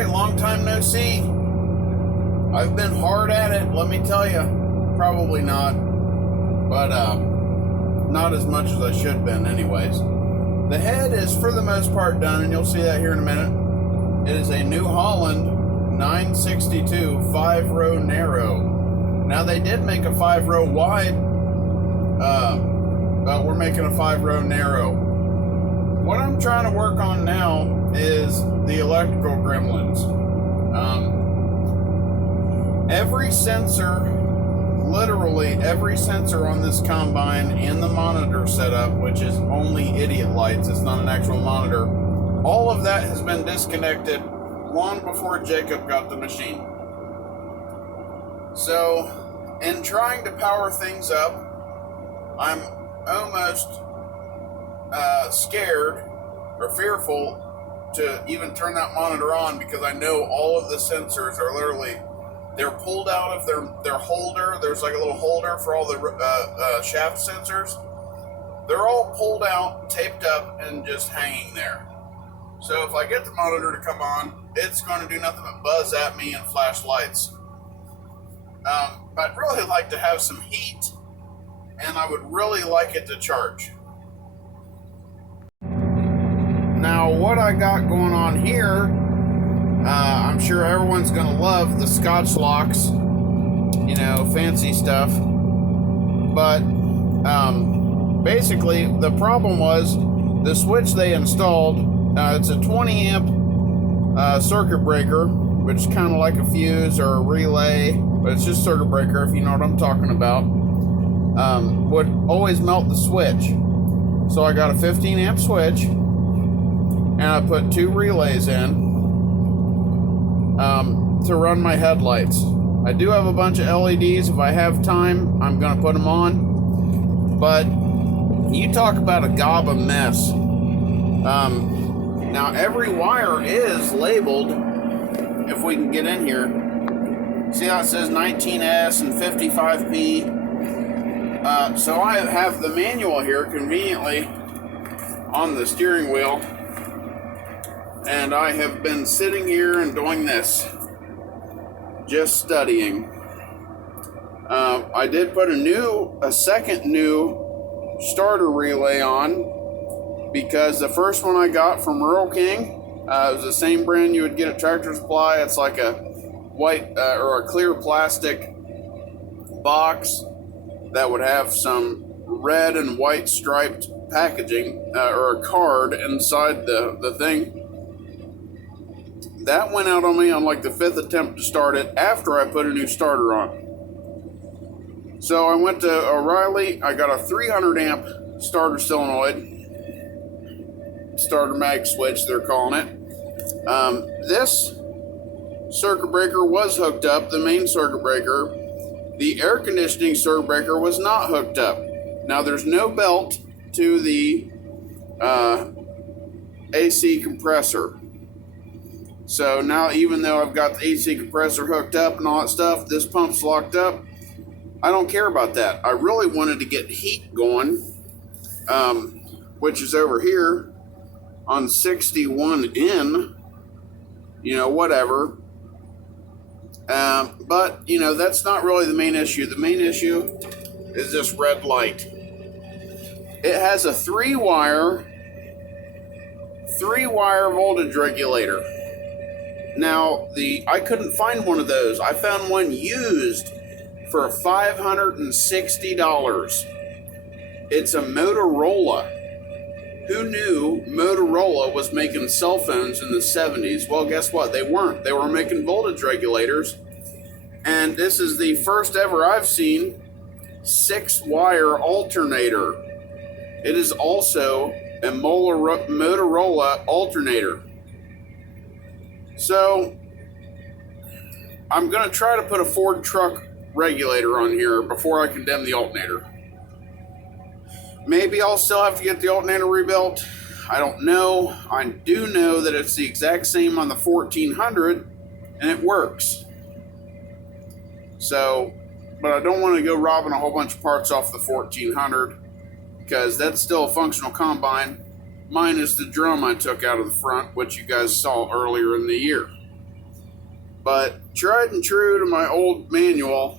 Troy, long time no see. I've been hard at it, let me tell you. Probably not, but not as much as I should have been anyways. The head is for the most part done, and you'll see that here in a minute. It is a New Holland 962 5-row narrow. Now they did make a 5-row wide, but we're making a 5-row narrow. What I'm trying to work on now is the electrical gremlins. Every sensor, literally every sensor on this combine and the monitor setup, which is only idiot lights, it's not an actual monitor, all of that has been disconnected long before Jacob got the machine. So, in trying to power things up, I'm almost scared or fearful to even turn that monitor on, because I know all of the sensors are literally, they're pulled out of their holder. There's like a little holder for all the shaft sensors. They're all pulled out, taped up, and just hanging there. So if I get the monitor to come on, it's going to do nothing but buzz at me and flash lights. I'd really like to have some heat, and I would really like it to charge. Now, what I got going on here, I'm sure everyone's going to love the Scotch locks, you know, fancy stuff. But basically, the problem was the switch they installed. It's a 20 amp circuit breaker, which is kind of like a fuse or a relay, but it's just circuit breaker, if you know what I'm talking about. Would always melt the switch. So I got a 15 amp switch, and I put 2 relays in to run my headlights. I do have a bunch of LEDs. If I have time, I'm going to put them on. But you talk about a gob of mess. Now, every wire is labeled. If we can get in here, see how it says 19S and 55P. So I have the manual here conveniently on the steering wheel, and I have been sitting here and doing this, just studying. I did put a second new starter relay on, because the first one I got from Rural King, it was the same brand you would get at Tractor Supply. It's like a white or a clear plastic box that would have some red and white striped packaging or a card inside the thing. That went out on me on like the 5th attempt to start it after I put a new starter on. So I went to O'Reilly. I got a 300 amp starter solenoid, starter mag switch they're calling it. This circuit breaker was hooked up, the main circuit breaker. The air conditioning circuit breaker was not hooked up. Now there's no belt to the AC compressor. So now, even though I've got the AC compressor hooked up and all that stuff, this pump's locked up. I don't care about that. I really wanted to get heat going, which is over here on 61N, you know, whatever. But, you know, that's not really the main issue. The main issue is this red light. It has a 3-wire voltage regulator. Now, I couldn't find one of those. I found one used for $560. It's a Motorola. Who knew Motorola was making cell phones in the 70s? Well, guess what? They weren't. They were making voltage regulators. And this is the first ever I've seen 6-wire alternator. It is also a Motorola alternator. So, I'm going to try to put a Ford truck regulator on here before I condemn the alternator. Maybe I'll still have to get the alternator rebuilt. I don't know. I do know that it's the exact same on the 1400, and it works. So, but I don't want to go robbing a whole bunch of parts off the 1400, because that's still a functional combine, minus the drum I took out of the front, which you guys saw earlier in the year. But tried and true to my old manual,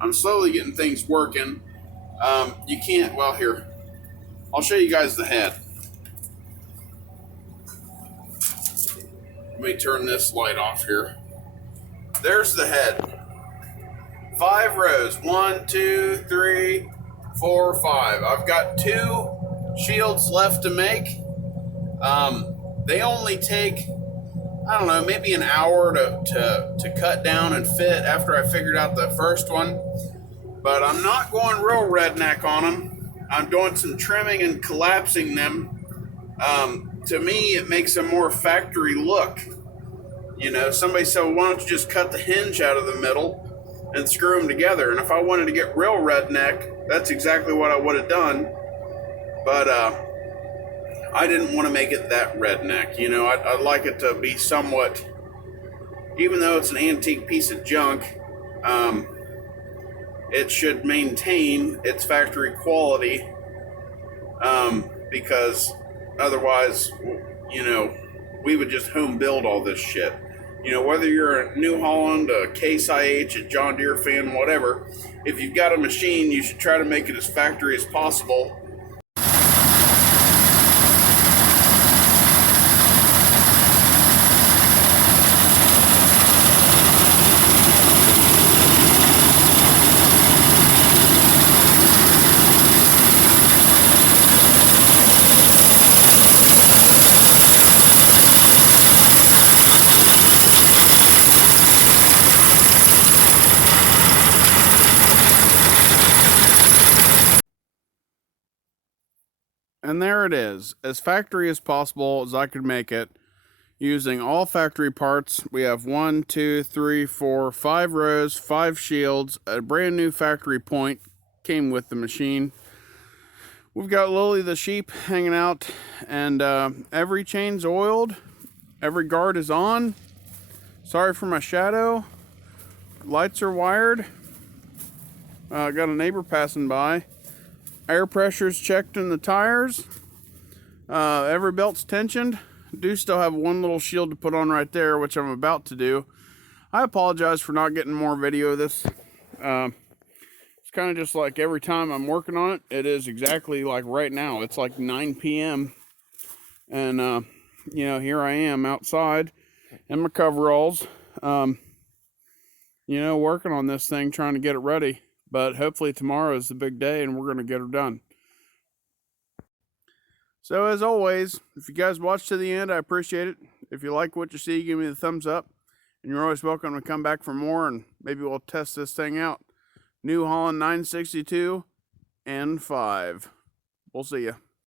I'm slowly getting things working. You can't, well, here, I'll show you guys the head. Let me turn this light off here. There's the head. 5 rows. 1, 2, 3, 4, 5. I've got 2 shields left to make. They only take, I don't know, maybe an hour to cut down and fit after I figured out the first one. But I'm not going real redneck on them. I'm doing some trimming and collapsing them. To me, it makes a more factory look. You know, somebody said, well, why don't you just cut the hinge out of the middle and screw them together? And if I wanted to get real redneck, that's exactly what I would have done. But I didn't want to make it that redneck. You know, I'd like it to be somewhat, even though it's an antique piece of junk, it should maintain its factory quality, because otherwise, you know, we would just home build all this shit. You know, whether you're a New Holland, a Case IH, a John Deere fan, whatever, if you've got a machine, you should try to make it as factory as possible. And there it is, as factory as possible as I could make it, using all factory parts. We have 1, 2, 3, 4, 5 rows, 5 shields, a brand new factory point came with the machine. We've got Lily the sheep hanging out, and every chain's oiled, every guard is on. Sorry for my shadow. Lights are wired. Got a neighbor passing by. Air pressure's checked in the tires. Every belt's tensioned. Do still have one little shield to put on right there, which I'm about to do. I apologize for not getting more video of this. It's kind of just like every time I'm working on it, it is exactly like right now. It's like 9 p.m. And, you know, here I am outside in my coveralls, you know, working on this thing, trying to get it ready. But hopefully tomorrow is the big day and we're going to get her done. So as always, if you guys watch to the end, I appreciate it. If you like what you see, give me the thumbs up. And you're always welcome to come back for more, and maybe we'll test this thing out. New Holland 962 N5. We'll see ya.